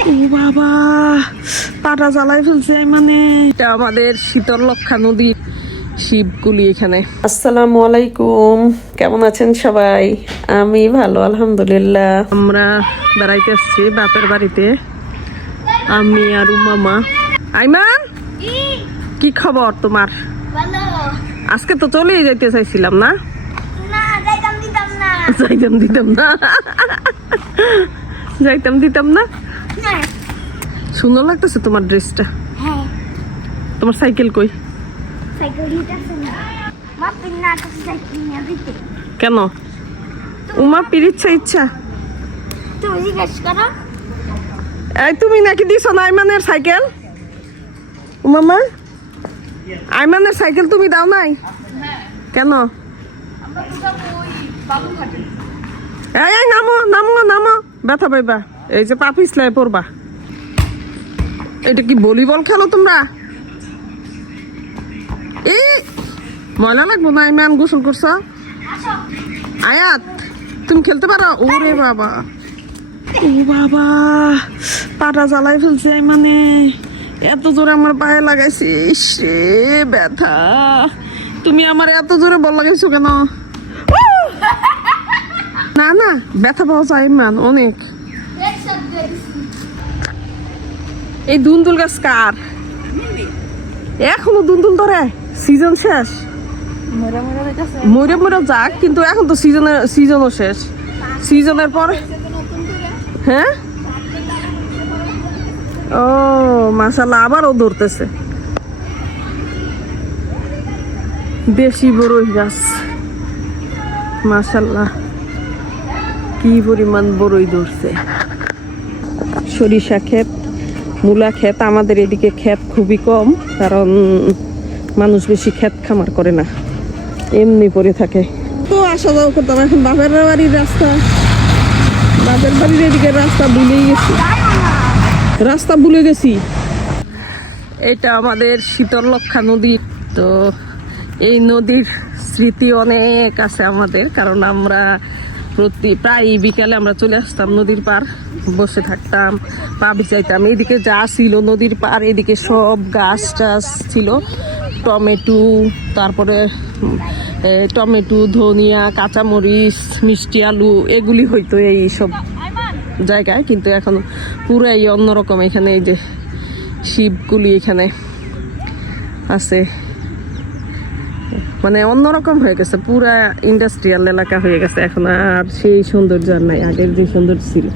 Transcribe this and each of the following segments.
ও বাবা পাটা জ্বালাই ফেলছে মানে। এটা আমাদের শীতল লক্ষা নদী শিবগুলি এখানে। আসসালামু আলাইকুম কেমন আছেন সবাই? আমি ভালো আলহামদুলিল্লাহ। আমরা বেড়াইতে আসছি বাপের বাড়িতে আমি আর মামা আইমান কি খবর তোমার? আজকে তো চলেই যাইতে চাইছিলাম না? না। যাইতাম দিতাম না। যাইতাম দিতাম না? না সুন্দর লাগতেছে তোমার ড্রেসটা? হ্যাঁ। তোমার সাইকেল কই? কেন? উমা পির ইচ্ছা ইচ্ছা। তুমি জিজ্ঞেস করো। এই তুমি নাকি দিছ না আইমানের সাইকেল? উমামা আইমানের সাইকেল তুমি দাও নাই? কেন? এই নামো নামো নামো। ব্যথা পাইবা। এই যে পা পিছলাই পড়বা এটা কি ভলিবল খেলো তোমরা? এই ময়লা লাগবো না ইমান গোসল করছ। আয়াত, তুমি খেলতে পারো? ওরে বাবা। ও বাবা, পাটা জ্বালাই ফেলছে মানে। এত জোরে আমার পায়ে লাগাইছি সে ব্যথা। তুমি আমার এত জোরে বল লাগাইছো কেন? না না, ব্যথা পাওয়া যায় মান অনেক। এই দুন্দুল গাছ কার? এখনও দুন্দুল ধরে? সিজন শেষ? মরে মরে যাক কিন্তু এখন তো সিজনের সিজনও শেষ। সিজনের পর হ্যাঁ? ও মাসাল্লাহ আবারও ধরতেছে। দেশি বড়ই গাছ। মাসাল্লাহ কি পরিমাণ বড়ই ধরছে। সরিষা ক্ষেত, মূলা ক্ষেত, আমাদের এদিকে ক্ষেত খুবই কম, কারণ মানুষ বেশি ক্ষেত খামার করে না। এমনি পড়ে থাকে। তো আসা যাওয়া করতাম, এখন বাপের বাড়ির রাস্তা। বাপের বাড়ির এদিকে রাস্তা ভুলেই গেছি। রাস্তা ভুলে গেছি। এটা আমাদের শীতল লক্ষা নদী। তো এই নদীর স্মৃতি অনেক আছে আমাদের, কারণ আমরা প্রতি প্রায় বিকালে আমরা চলে আসতাম নদীর পার বসে থাকতাম, পা ভিজাইতাম। এদিকে যা ছিল নদীর পার এদিকে সব গাছ টাছ ছিল। টমেটো, তারপরে টমেটো, ধনিয়া, কাঁচামরিচ, মিষ্টি, আলু, এগুলি হইতো এই সব জায়গায়। কিন্তু এখন পুরাই অন্যরকম এখানে এই যে শিবগুলি এখানে আছে। মানে অন্যরকম হয়ে গেছে, পুরা ইন্ডাস্ট্রিয়াল এলাকা হয়ে গেছে। এখন আর সেই সৌন্দর্য আর নাই, আগের যে সৌন্দর্য ছিল,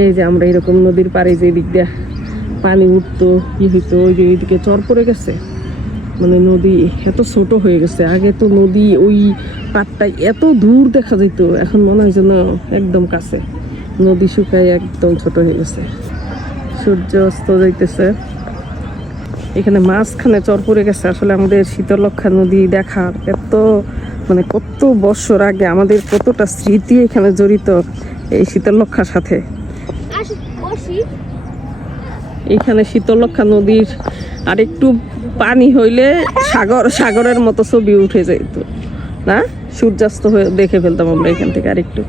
এই যে আমরা এরকম নদীর পাড়ে যে দিক দিয়ে পানি উঠতো কি হইতো, ওই যে এইদিকে চর পড়ে গেছে। মানে নদী এত ছোট হয়ে গেছে, আগে তো নদী ওই পাটটায় এত দূর দেখা যেত এখন মনে হয় যেন একদম কাছে। নদী শুকায় একদম ছোট হয়ে গেছে। সূর্য অস্ত যাইতেছে। এখানে মাঝখানে চর পড়ে গেছে। আসলে আমাদের শীতলক্ষা নদী দেখার এত মানে কত বছর আগে আমাদের কতটা স্মৃতি এখানে জড়িত এই শীতলক্ষার সাথে। এখানে শীতলক্ষা নদীর আর একটু পানি হইলে সাগর সাগরের মতো ছবি উঠে যেত। না? সূর্যাস্ত হয়ে দেখে ফেলতাম আমরা এখান থেকে আর একটু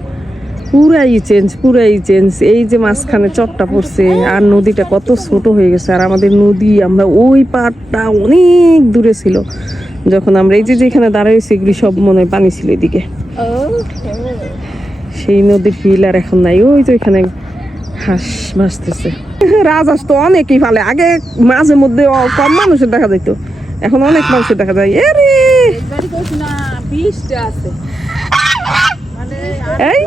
পুরাই চেঞ্জ পুরাই চেঞ্জ এই যে মাঝখানে চটটা পড়ছে আর নদীটা কত ছোট হয়ে গেছে। আর আমাদের নদী আমরা ওই পাড়টা অনেক দূরে ছিল। যখন আমরা এই যে যেখানে দাঁড়াইছি এগুলি সব মনে পানি ছিল এদিকে। সেই নদীর ফিল আর এখন নাই। ওই তো এখানে হাঁস ভাসতেছে। রাজহাঁস তো অনেকই ফালে। আগে মাঝে মধ্যে কম মানুষের দেখা যাইতো। এখন অনেক মানুষের দেখা যায়। এরে এই?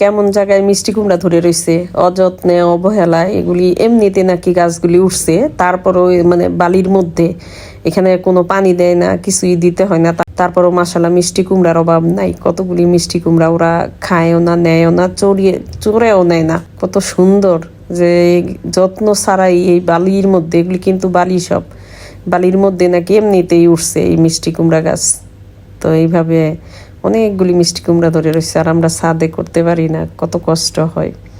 কেমন জায়গায় মিষ্টি কুমড়া ধরে রয়েছে অযত্নে, অবহেলায়, এগুলি এমনিতে নাকি গাছগুলি উঠছে, তারপরও মানে বালির মধ্যে এখানে কোনো পানি দেয় না, কিছুই দিতে হয় না তারপরও মাসালা মিষ্টি কুমড়ার অভাব নাই, কতগুলি মিষ্টি কুমড়া ওরা খায়ও না, নেয়ও না, চড়িয়ে চড়েও নেয় না। কত সুন্দর যে যত্ন ছাড়াই এই বালির মধ্যে, এগুলি কিন্তু বালি সব। বালির মধ্যে নাকি এমনিতেই উঠছে এই মিষ্টি কুমড়া গাছ। তো এইভাবে অনেকগুলি মিষ্টি কুমড়া ধরে রয়েছে আর আমরা সাদে করতে পারি না কত কষ্ট হয়।